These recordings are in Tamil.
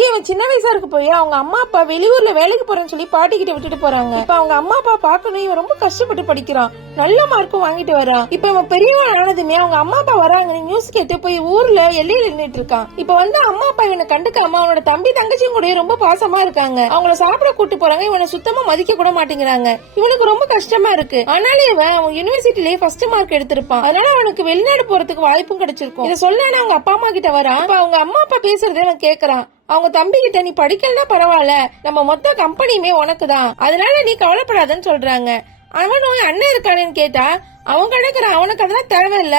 அங்கே இவன் சின்ன வயசா இருக்கு போய் அவங்க அம்மா அப்பா வெளியூர்ல வேலைக்கு போறேன்னு சொல்லி பாட்டி கிட்ட விட்டுட்டு போறாங்க. இப்ப அவங்க அம்மா அப்பா பாக்கணும், இவன் ரொம்ப கஷ்டப்பட்டு படிக்கிறான், நல்ல மார்க்கும் வாங்கிட்டு வரான். இப்ப இவன் பெரியவன் ஆனதுமே அவங்க அம்மா அப்பா வராங்கன்னு நியூஸ் கேட்டு போய் ஊர்ல எல்லையில நின்னுட்டு இருக்கான். இப்ப வந்து அம்மா அப்பா இவனை கண்டுக்காம அவனோட தம்பி தங்கச்சியும் கூட ரொம்ப பாசமா இருக்காங்க. அவங்கள சாப்பிட கூட்டு போறாங்க, இவனை சுத்தமா மதிக்க கூட மாட்டேங்கிறாங்க. இவனுக்கு ரொம்ப கஷ்டமா இருக்கு. ஆனாலும் இவன் அவன் யூனிவர்சிட்டிலேயே ஃபர்ஸ்ட் மார்க் எடுத்திருப்பான். அதனால அவனுக்கு வெளிநாடு போறதுக்கு வாய்ப்பும் கிடைச்சிருக்கும். இதை சொல்ல அவங்க அப்பா அம்மா கிட்ட வரான். அவங்க அம்மா அப்பா பேசுறதை அவன் கேக்குறான். அவங்க தம்பி கிட்ட நீ படிக்கலன்னா பரவாயில்ல, நம்ம மொத்த கம்பெனியுமே உனக்குதான், அதனால நீ கவலைப்படாதன்னு சொல்றாங்க. அவனும் அண்ணன் இருக்கானு கேட்டா அவன் கிடக்குறான், அவனுக்கு அதெல்லாம் தேவையில்ல,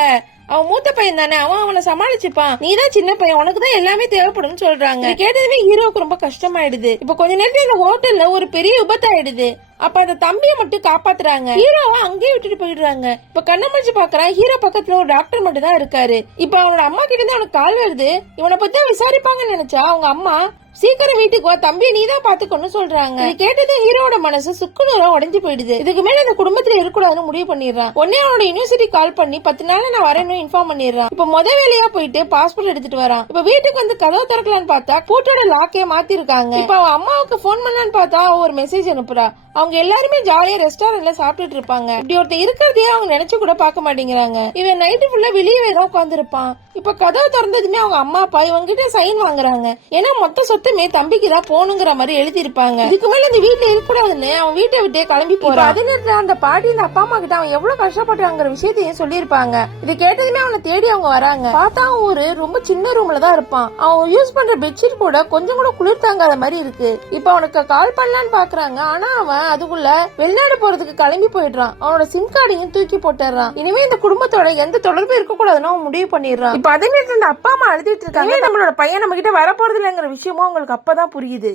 அவன் மூத்த பையன் தானே, அவனை சமாளிச்சுப்பான், நீதான் சின்ன பையன், உனக்குதான் எல்லாமே தேவைப்படும் சொல்றாங்க. கேட்டதுமே ஹீரோவுக்கு ரொம்ப கஷ்டமாயிடுது. இப்ப கொஞ்ச நேரத்துல இந்த ஹோட்டல்ல ஒரு பெரிய விபத்து ஆயிடுது. அப்ப அந்த தம்பியை மட்டும் காப்பாத்துறாங்க, ஹீரோவை அங்கேயே விட்டுட்டு போயிடுறாங்க. இப்ப கண்ண முடிச்சு பாக்குறான், ஹீரோ பக்கத்துல ஒரு டாக்டர் மட்டும் தான் இருக்காரு. இப்ப அவனோட அம்மா கிட்ட இருந்து அவனுக்கு கால் வருது. இவனை பத்தி விசாரிப்பாங்கன்னு நினைச்சா அவங்க அம்மா சீக்கிரம் வீட்டுக்கு வா, தம்பி நீதான் பாத்துக்கணும் சொல்றாங்க. இது கேட்டது ஹீரோட மனசு சுக்குநூறா உடைஞ்சு போயிடுது. இதுக்கு மேல இந்த குடும்பத்துல இருக்கக்கூடாதுன்னு முடிவு பண்ணிடுறான். உடனே அவனோட யூனிவர்சிட்டி கால் பண்ணி 10 நாள்ல நான் வரேன்னு இன்ஃபார்ம் பண்ணிடுறான். இப்ப முத வேலையா போயிட்டு பாஸ்போர்ட் எடுத்துட்டு வரான். இப்ப வீட்டுக்கு வந்து கதவை திறக்கலான்னு பார்த்தா பூட்டோட லாக்கே மாத்தி இருக்காங்க. இப்ப அவன் அம்மாவுக்கு போன் பண்ணலான்னு பார்த்தா ஒரு மெசேஜ் அனுப்புறா. அவங்க எல்லாருமே ஜாலியா ரெஸ்டாரண்ட்ல சாப்பிட்டுட்டு இருப்பாங்க. இப்படி ஒருத்தர் இருக்கிறதையே அவங்க நினைச்சு கூட பார்க்க மாட்டேங்கிறாங்க. இவன் நைட்டு ஃபுல்லா வெளியே தான் உட்கார்ந்து இருப்பான். இப்ப கதவை திறந்ததுமே அவங்க அம்மா அப்பா இவங்க கிட்ட சைன் வாங்குறாங்க. ஏன்னா மொத்த சொத்துமே தம்பிக்கு தான் போகணுங்கிற மாதிரி எழுதி இருப்பாங்க. இதுக்கு மேல இந்த வீட்டுல இருக்கக்கூடாதுன்னு அவன் வீட்டை விட்டே கிளம்பி போறான். அதே நேரத்துல அந்த பாட்டி இந்த அப்பா அம்மா கிட்ட அவன் எவ்வளவு கஷ்டப்பட்டாங்கிற விஷயத்தையும் சொல்லியிருப்பாங்க. இது கேட்டதுமே அவனை தேடி அவங்க வராங்க. பார்த்தா ஒரு ரொம்ப சின்ன ரூம்ல தான் இருப்பான். அவன் யூஸ் பண்ற பெட்ஷீட் கூட கொஞ்சம் கூட குளிர் தாங்காத மாதிரி இருக்கு. இப்ப அவனுக்கு கால் பண்ணலான்னு பாக்குறாங்க. ஆனா அவன் அதுக்குள்ள வெளிநாடு போறதுக்கு கிளம்பி போயிடுறான். அவனோட சிம் கார்டையும் தூக்கி போட்டுறான். இனிமே இந்த குடும்பத்தோட எந்த தொடர்பும் இருக்க கூடாதுன்னு அவன் முடிவு பண்ணிடுறான். இப்ப அதே நேரத்துல இந்த அப்பா அம்மா அழுதுட்டு இருக்காங்க. நம்மளோட பையன் நம்ம கிட்ட வரப்போறது இல்லைங்கிற விஷயமும் அவங்களுக்கு அப்பதான் புரியுது.